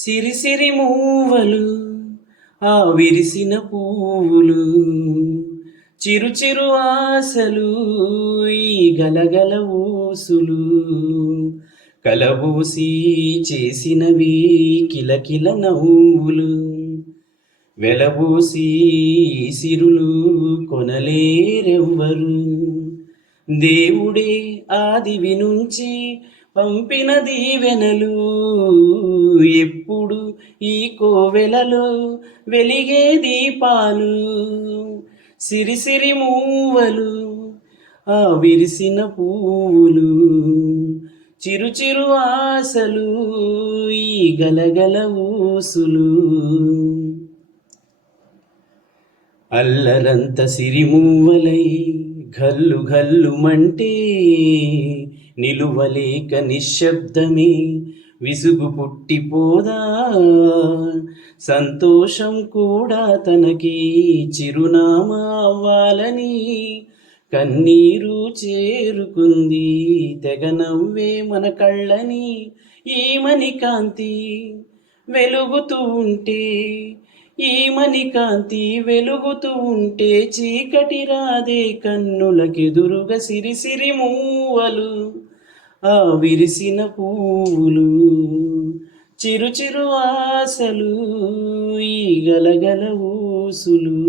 సిరిసిరి మూవలు ఆ విరిసిన పువ్వులు, చిరు చిరు ఆశలు ఈ గలగల ఊసులు, కలబూసి చేసినవి కిలకిల నవ్వులు, వెలబూసి సిరులు కొనలేరెవ్వరు. దేవుడే ఆదివి నుంచి పంపిన దీవెనలు, ఎప్పుడు ఈ కోవెలలో వెలిగే దీపాలు. సిరిసిరి మూవలు ఆ విరిసిన పువ్వులు, చిరు చిరు ఆశలు ఈ గలగల ఊసులు. అల్లరంత సిరిమూవలై ఘల్లు ఘల్లుమంటే నిలువలేక నిశ్శబ్దమే విసుగు పుట్టిపోదా. సంతోషం కూడా తనకి చిరునామా అవ్వాలని కన్నీరు చేరుకుంది తెగ నవ్వే మన కళ్ళని. ఈ మణికాంతి వెలుగుతూ ఉంటే, ఈ మణికాంతి వెలుగుతూ ఉంటే చీకటి రాదే కన్నులకెదురుగా. సిరిసిరి మూవలు ఆ విరిసిన పువ్వులు, చిరు చిరు ఆశలు ఈ గలగల ఊసులు.